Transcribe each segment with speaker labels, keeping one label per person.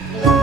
Speaker 1: Yeah.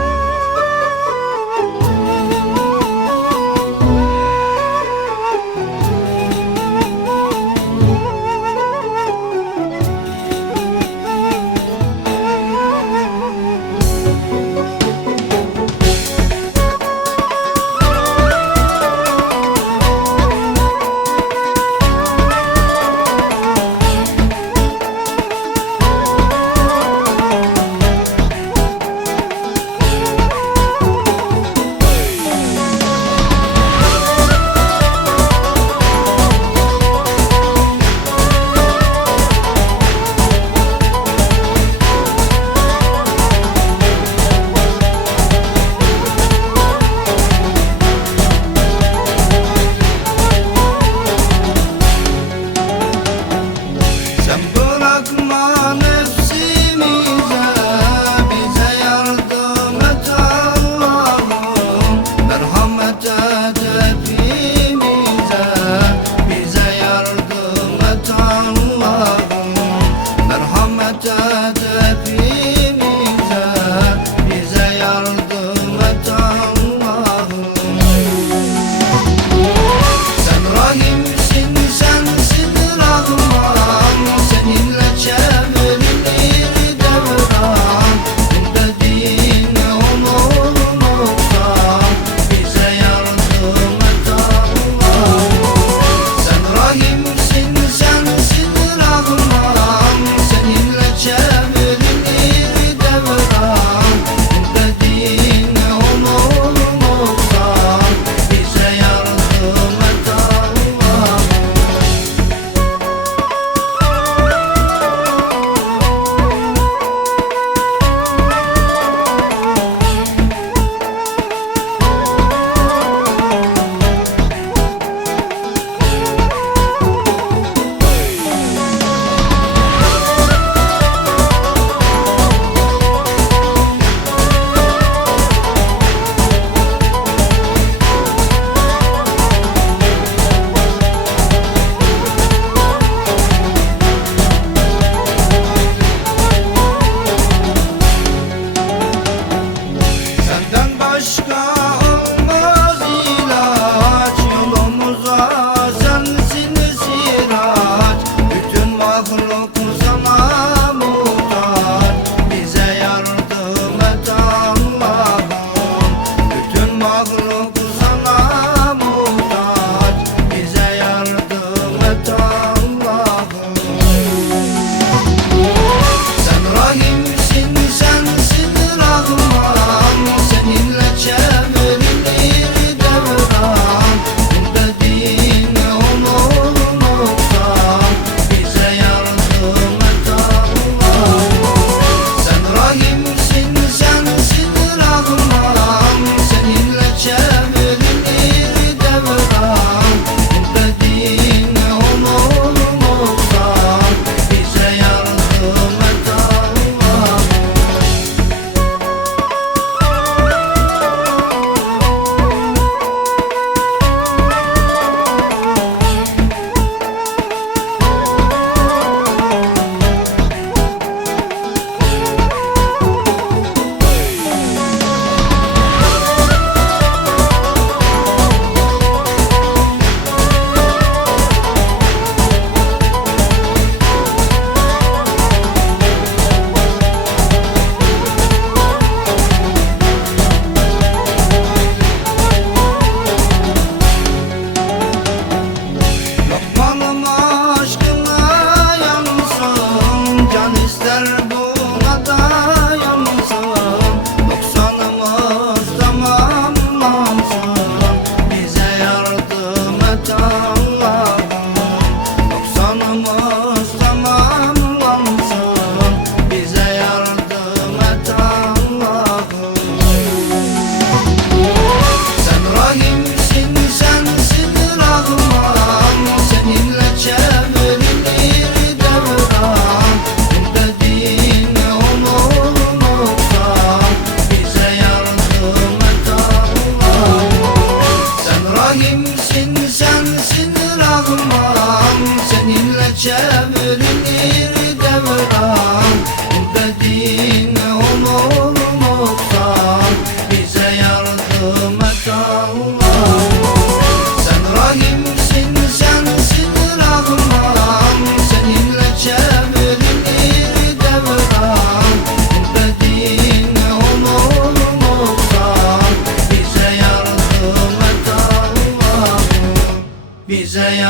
Speaker 1: another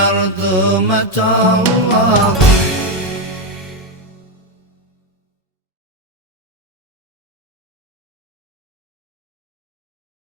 Speaker 1: yardım et Allah'ım